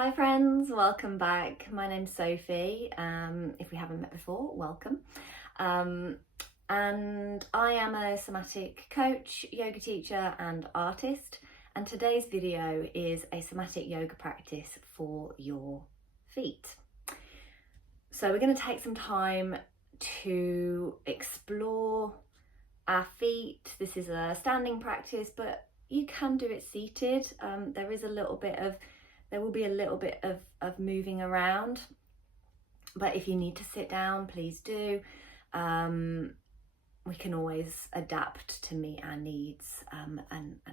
Hi friends, welcome back. My name's Sophie. If we haven't met before, welcome. And I am a somatic coach, yoga teacher and artist. And today's video is a somatic yoga practice for your feet. So we're going to take some time to explore our feet. This is a standing practice, but you can do it seated. There will be a little bit of moving around, but if you need to sit down, please do. We can always adapt to meet our needs and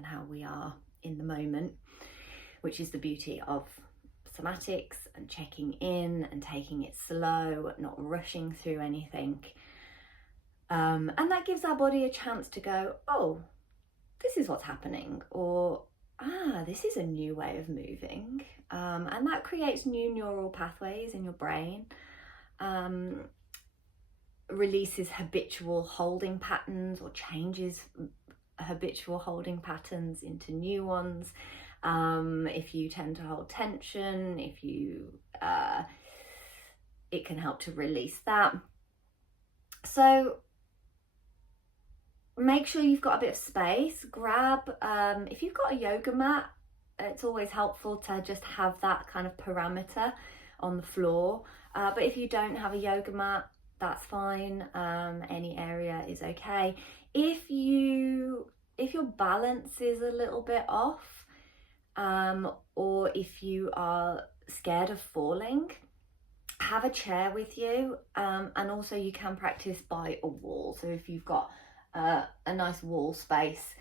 how we are in the moment, which is the beauty of somatics and checking in and taking it slow, not rushing through anything. And that gives our body a chance to go, oh, this is what's happening, or this is a new way of moving, and that creates new neural pathways in your brain, releases habitual holding patterns or changes habitual holding patterns into new ones. If you tend to hold tension, it can help to release that. So make sure you've got a bit of space. Grab, if you've got a yoga mat, it's always helpful to just have that kind of parameter on the floor. But if you don't have a yoga mat, that's fine. Any area is okay. If your balance is a little bit off, or if you are scared of falling, have a chair with you, and also you can practice by a wall. So if you've got a nice wall space,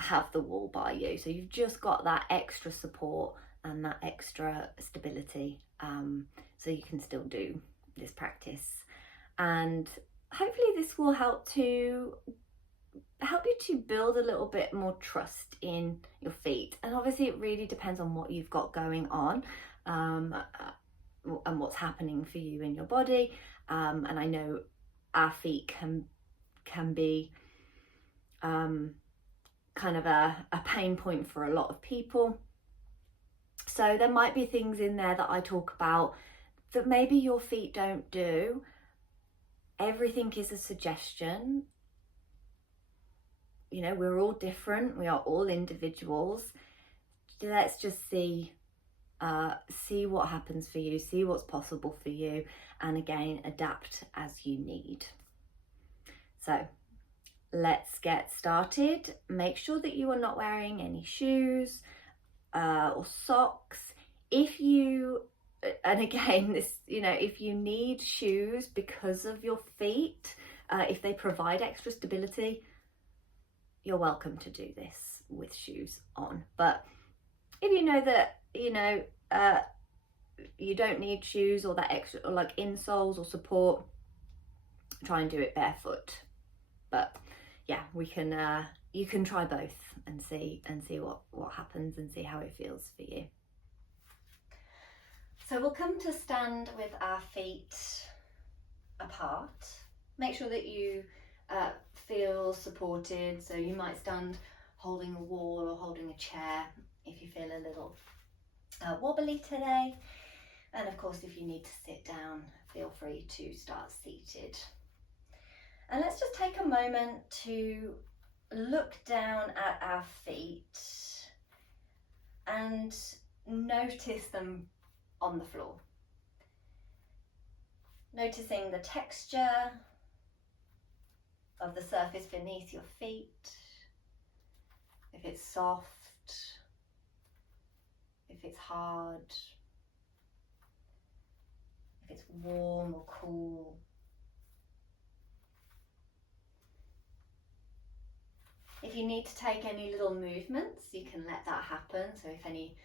have the wall by you, so you've just got that extra support and that extra stability, so you can still do this practice. And hopefully this will help you to build a little bit more trust in your feet. And obviously it really depends on what you've got going on, and what's happening for you in your body. And I know our feet can be kind of a pain point for a lot of people. So there might be things in there that I talk about that maybe your feet don't do. Everything is a suggestion. You know, we're all different. We are all individuals. Let's just see what happens for you, see what's possible for you, and again, adapt as you need. So let's get started. Make sure that you are not wearing any shoes or socks. If you need shoes because of your feet, if they provide extra stability, you're welcome to do this with shoes on. But if you know that you don't need shoes or that extra, or like insoles or support, try and do it barefoot. But yeah, you can try both and see what happens and see how it feels for you. So we'll come to stand with our feet apart. Make sure that you feel supported. So you might stand holding a wall or holding a chair if you feel a little wobbly today. And of course, if you need to sit down, feel free to start seated. And let's just take a moment to look down at our feet and notice them on the floor. Noticing the texture of the surface beneath your feet, if it's soft, if it's hard, if it's warm or cool. If you need to take any little movements, you can let that happen. So if any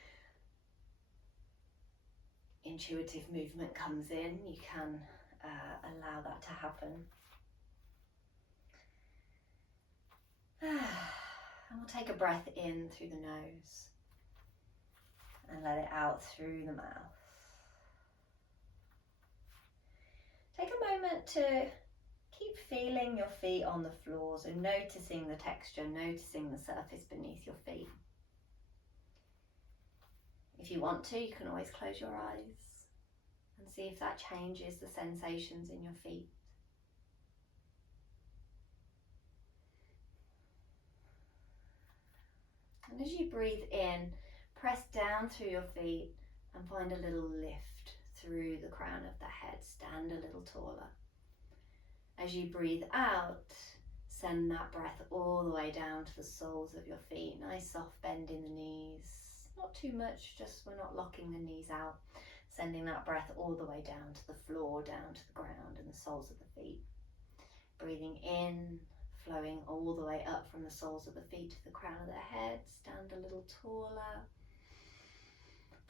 intuitive movement comes in, you can allow that to happen. And we'll take a breath in through the nose and let it out through the mouth. Take a moment to keep feeling your feet on the floor, so noticing the texture, noticing the surface beneath your feet. If you want to, you can always close your eyes and see if that changes the sensations in your feet. And as you breathe in, press down through your feet and find a little lift through the crown of the head. Stand a little taller. As you breathe out, send that breath all the way down to the soles of your feet. Nice soft bend in the knees. Not too much, just we're not locking the knees out. Sending that breath all the way down to the floor, down to the ground and the soles of the feet. Breathing in, flowing all the way up from the soles of the feet to the crown of the head. Stand a little taller.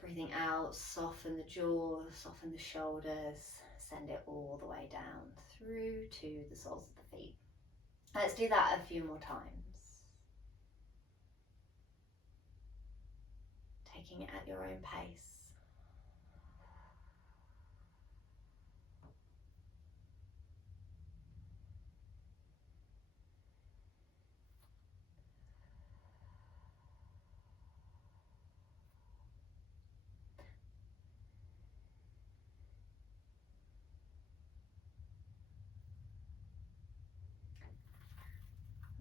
Breathing out, soften the jaw, soften the shoulders. Send it all the way down through to the soles of the feet. Let's do that a few more times. Taking it at your own pace.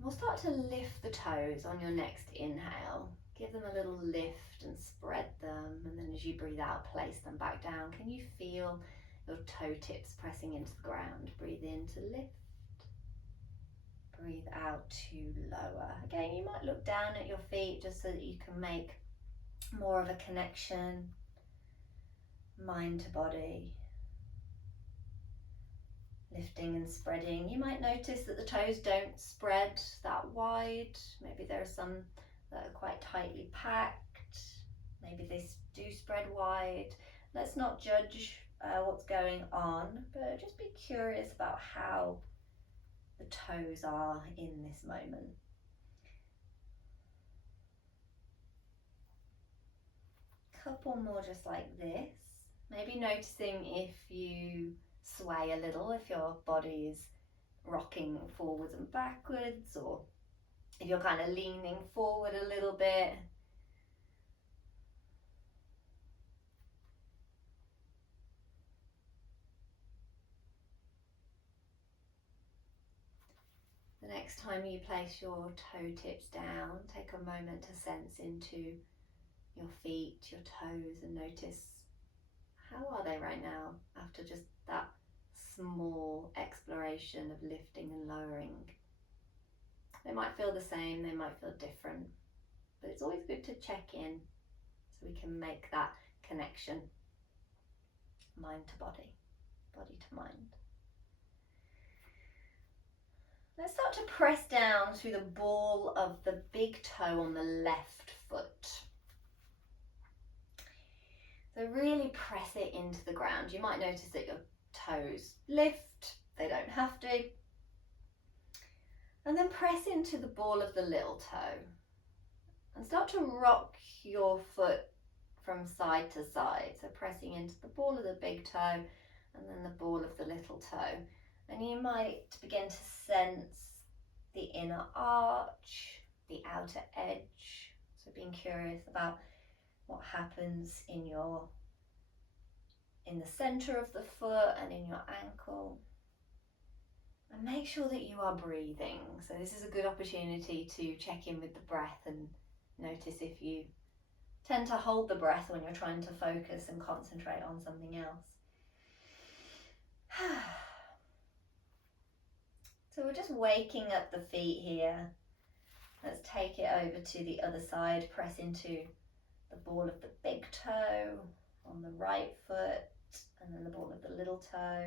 We'll start to lift the toes on your next inhale. Give them a little lift and spread them, and then as you breathe out, place them back down. Can you feel your toe tips pressing into the ground? Breathe in to lift. Breathe out to lower. Again, you might look down at your feet just so that you can make more of a connection, mind to body. Lifting and spreading. You might notice that the toes don't spread that wide. Maybe there are some that are quite tightly packed. Maybe they do spread wide. Let's not judge what's going on, but just be curious about how the toes are in this moment. Couple more just like this. Maybe noticing if you sway a little, if your body is rocking forwards and backwards, or if you're kind of leaning forward a little bit. The next time you place your toe tips down, take a moment to sense into your feet, your toes, and notice how are they right now after just that small exploration of lifting and lowering. They might feel the same, they might feel different, but it's always good to check in so we can make that connection, mind to body, body to mind. Let's start to press down through the ball of the big toe on the left foot. So really press it into the ground. You might notice that your toes lift, they don't have to. And then press into the ball of the little toe and start to rock your foot from side to side. So pressing into the ball of the big toe and then the ball of the little toe. And you might begin to sense the inner arch, the outer edge. So being curious about what happens in the center of the foot and in your ankle. And make sure that you are breathing. So this is a good opportunity to check in with the breath and notice if you tend to hold the breath when you're trying to focus and concentrate on something else. So we're just waking up the feet here. Let's take it over to the other side. Press into the ball of the big toe on the right foot and then the ball of the little toe.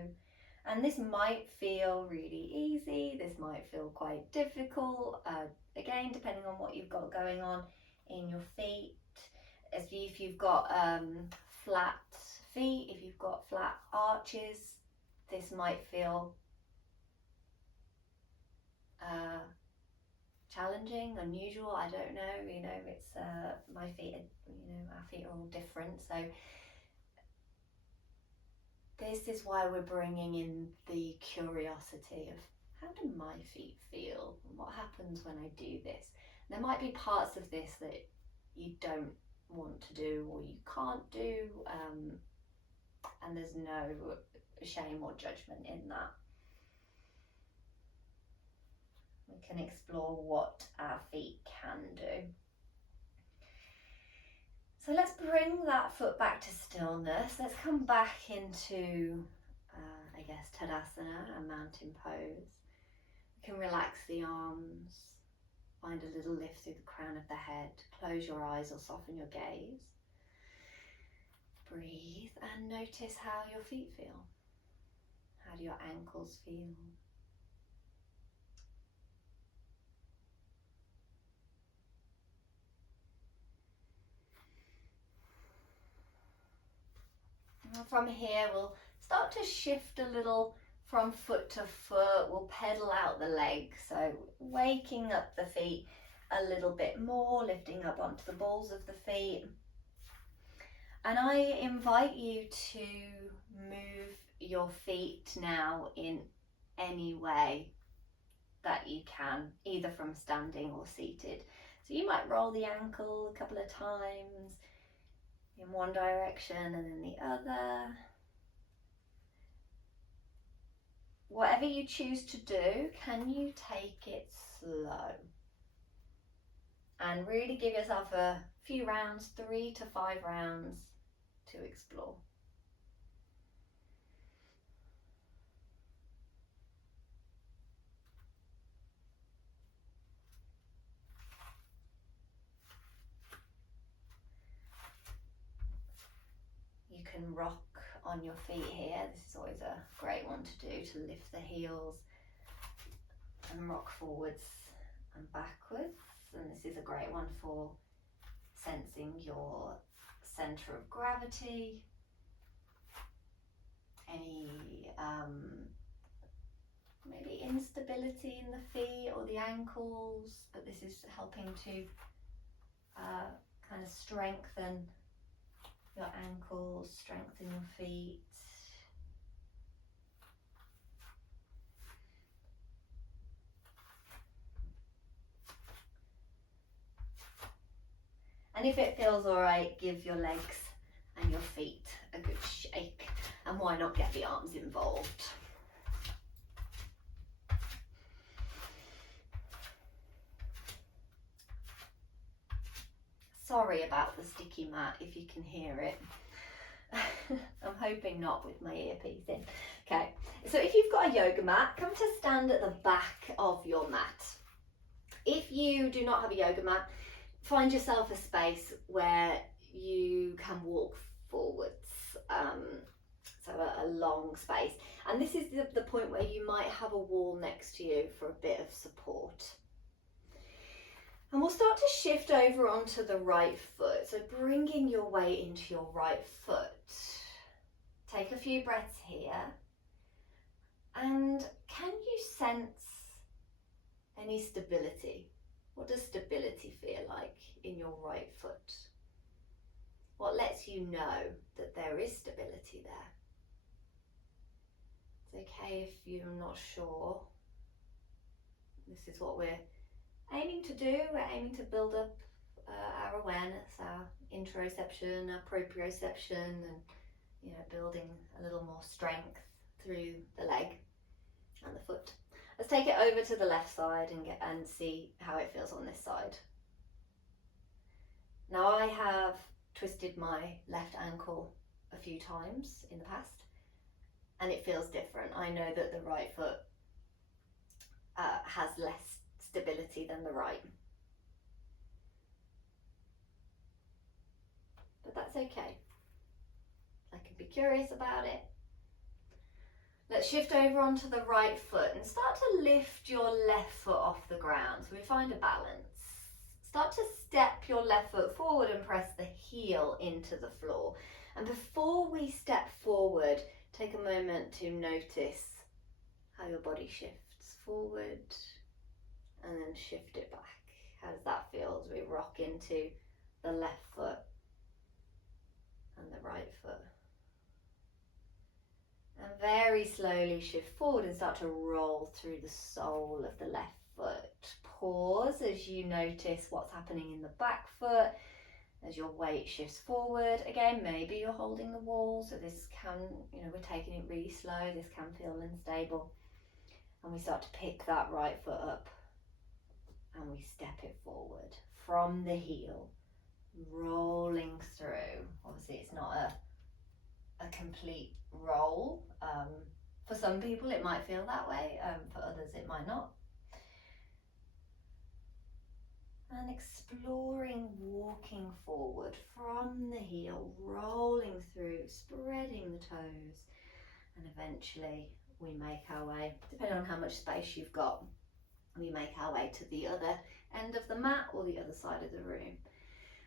And this might feel really easy. This might feel quite difficult. Again, depending on what you've got going on in your feet. If you've got flat feet, if you've got flat arches, this might feel challenging, unusual, I don't know, it's my feet, our feet are all different, so this is why we're bringing in the curiosity of how do my feet feel, what happens when I do this. There might be parts of this that you don't want to do or you can't do, and there's no shame or judgment in that. We can explore what our feet can do. So let's bring that foot back to stillness. Let's come back into, I guess, Tadasana, a mountain pose. We can relax the arms, find a little lift through the crown of the head. Close your eyes or soften your gaze. Breathe and notice how your feet feel. How do your ankles feel? And from here, we'll start to shift a little from foot to foot. We'll pedal out the legs, so waking up the feet a little bit more, lifting up onto the balls of the feet. And I invite you to move your feet now in any way that you can, either from standing or seated. So you might roll the ankle a couple of times in one direction and then the other. Whatever you choose to do, can you take it slow? And really give yourself a few rounds, 3 to 5 rounds to explore. You can rock on your feet here. This is always a great one to do, to lift the heels and rock forwards and backwards. And this is a great one for sensing your center of gravity, any maybe instability in the feet or the ankles, but this is helping to kind of strengthen your ankles, strengthen your feet. And if it feels all right, give your legs and your feet a good shake. And why not get the arms involved? Sorry about the sticky mat if you can hear it. I'm hoping not with my earpiece in. Okay, so if you've got a yoga mat, come to stand at the back of your mat. If you do not have a yoga mat, find yourself a space where you can walk forwards, so a long space. And this is the point where you might have a wall next to you for a bit of support. And we'll start to shift over onto the right foot. So bringing your weight into your right foot. Take a few breaths here. And can you sense any stability? What does stability feel like in your right foot? What lets you know that there is stability there? It's okay if you're not sure. This is what we're aiming to do. We're aiming to build up our awareness, our interoception, our proprioception, and building a little more strength through the leg and the foot. Let's take it over to the left side and see how it feels on this side. Now I have twisted my left ankle a few times in the past and it feels different. I know that the right foot has less stability than the right. But that's okay. I can be curious about it. Let's shift over onto the right foot and start to lift your left foot off the ground so we find a balance. Start to step your left foot forward and press the heel into the floor. And before we step forward, take a moment to notice how your body shifts forward and then shift it back. How does that feel as we rock into the left foot and the right foot? And very slowly shift forward and start to roll through the sole of the left foot. Pause as you notice what's happening in the back foot As your weight shifts forward, again, maybe you're holding the wall, so this can, we're taking it really slow, this can feel unstable. And we start to pick that right foot up and we step it forward from the heel, rolling through. Obviously it's not a complete roll. For some people it might feel that way, for others it might not. And exploring walking forward from the heel, rolling through, spreading the toes, and eventually we make our way, depending on how much space you've got, we make our way to the other end of the mat or the other side of the room.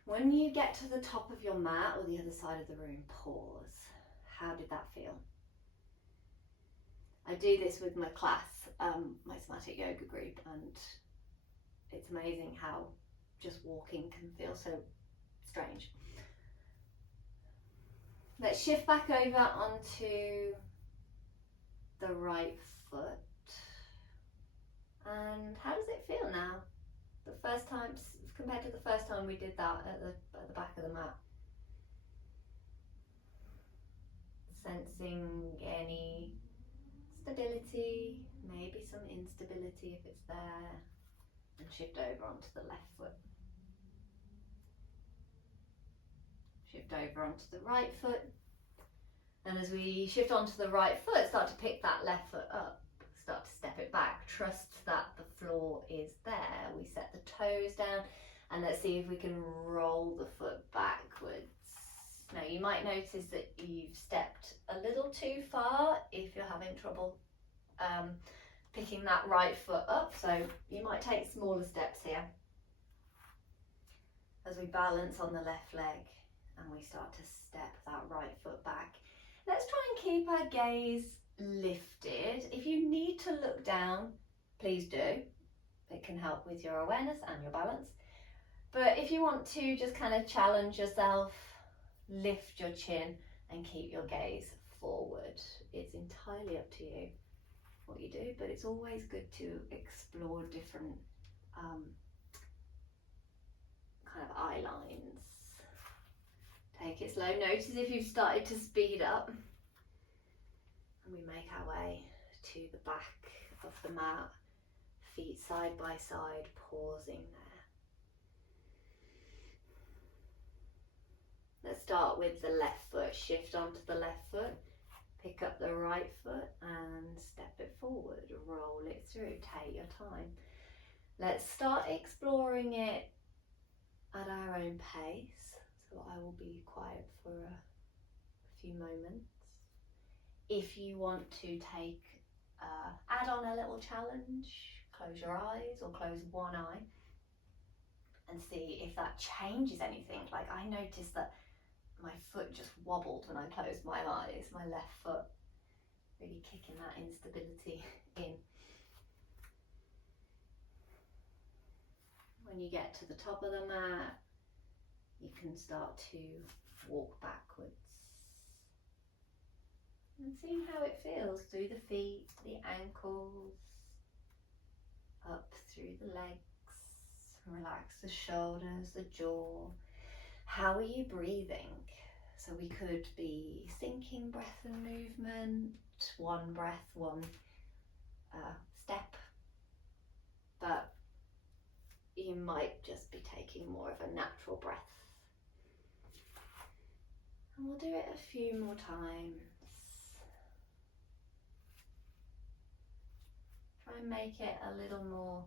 When you get to the top of your mat or the other side of the room, pause. How did that feel? I do this with my class, my Somatic Yoga group, and it's amazing how just walking can feel so strange. Let's shift back over onto the right foot. And how does it feel now? The first time, compared to the first time we did that at the back of the mat. Sensing any stability, maybe some instability if it's there, and shift over onto the left foot. Shift over onto the right foot, and as we shift onto the right foot, start to pick that left foot up, start to step it back, trust that the floor is there. We set the toes down, and let's see if we can roll the foot backwards. Now you might notice that you've stepped a little too far if you're having trouble picking that right foot up, so you might take smaller steps here as we balance on the left leg and we start to step that right foot back. Let's try and keep our gaze lifted. If you need to look down, please do. It can help with your awareness and your balance. But if you want to just kind of challenge yourself, lift your chin and keep your gaze forward. It's entirely up to you what you do, but it's always good to explore different kind of eye lines. Take it slow. Notice if you've started to speed up. And we make our way to the back of the mat, feet side by side, pausing there. Let's start with the left foot. Shift onto the left foot, pick up the right foot and step it forward. Roll it through, take your time. Let's start exploring it at our own pace. So I will be quiet for a few moments. If you want to add on a little challenge, close your eyes or close one eye and see if that changes anything. Like I noticed that my foot just wobbled when I closed my eyes, my left foot, really kicking that instability in. When you get to the top of the mat, you can start to walk backwards and see how it feels through the feet, the ankles, up through the legs. Relax the shoulders, the jaw. How are you breathing? So we could be syncing breath and movement, one breath, one step, but you might just be taking more of a natural breath. And we'll do it a few more times. Try and make it a little more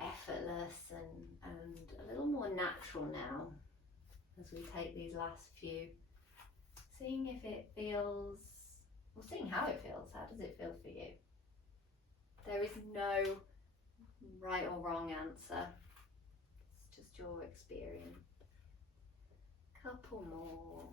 effortless and a little more natural now as we take these last few. Seeing if it feels, well, seeing how it feels. How does it feel for you? There is no right or wrong answer. It's just your experience. Couple more.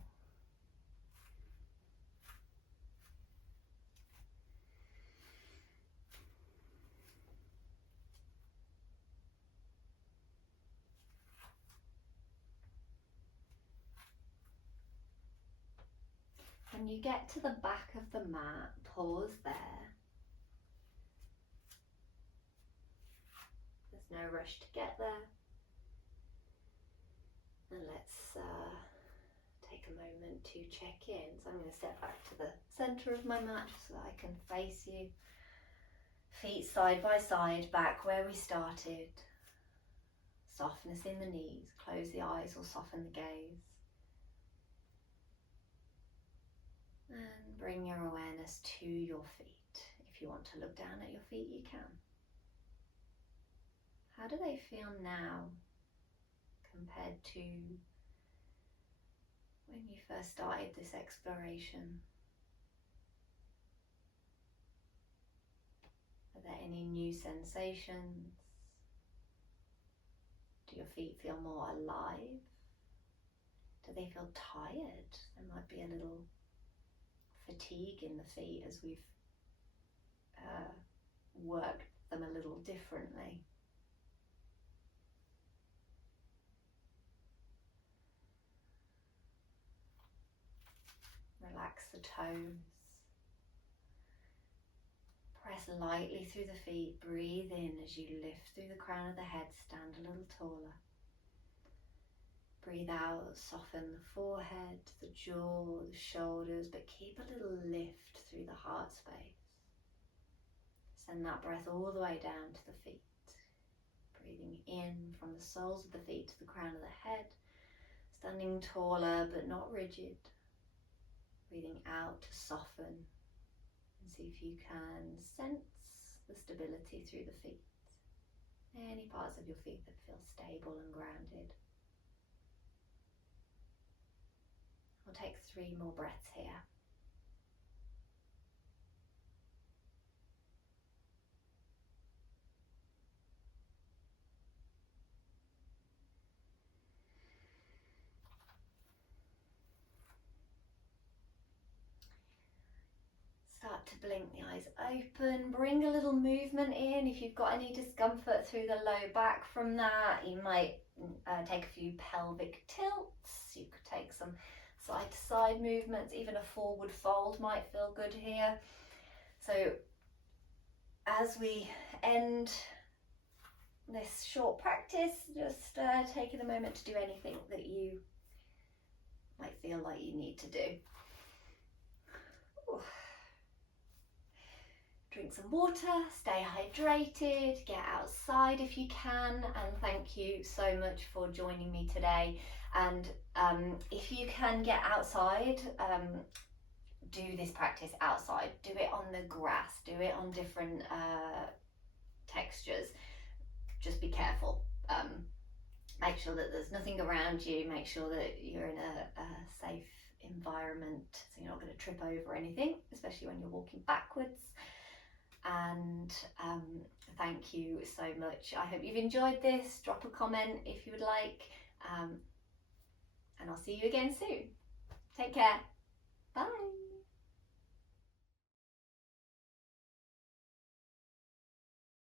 When you get to the back of the mat, pause there. There's no rush to get there. And let's take a moment to check in. So I'm going to step back to the centre of my mat so that I can face you. Feet side by side, back where we started. Softness in the knees. Close the eyes or soften the gaze. And bring your awareness to your feet. If you want to look down at your feet, you can. How do they feel now compared to when you first started this exploration? Are there any new sensations? Do your feet feel more alive? Do they feel tired? There might be a little fatigue in the feet as we've worked them a little differently. Relax the toes. Press lightly through the feet. Breathe in as you lift through the crown of the head. Stand a little taller. Breathe out, soften the forehead, the jaw, the shoulders, but keep a little lift through the heart space. Send that breath all the way down to the feet. Breathing in from the soles of the feet to the crown of the head. Standing taller but not rigid. Breathing out to soften and see if you can sense the stability through the feet. Any parts of your feet that feel stable and grounded. We'll take 3 more breaths here. Start to blink the eyes open, bring a little movement in. If you've got any discomfort through the low back from that, you might take a few pelvic tilts. You could take some side to side movements, even a forward fold might feel good here. So as we end this short practice, just taking a moment to do anything that you might feel like you need to do. Ooh. Drink some water, stay hydrated, get outside if you can, and thank you so much for joining me today. And if you can get outside, do this practice outside. Do it on the grass, do it on different textures. Just be careful. Make sure that there's nothing around you, make sure that you're in a safe environment so you're not going to trip over anything, especially when you're walking backwards. And thank you so much. I hope you've enjoyed this. Drop a comment if you would like, and I'll see you again soon. Take care.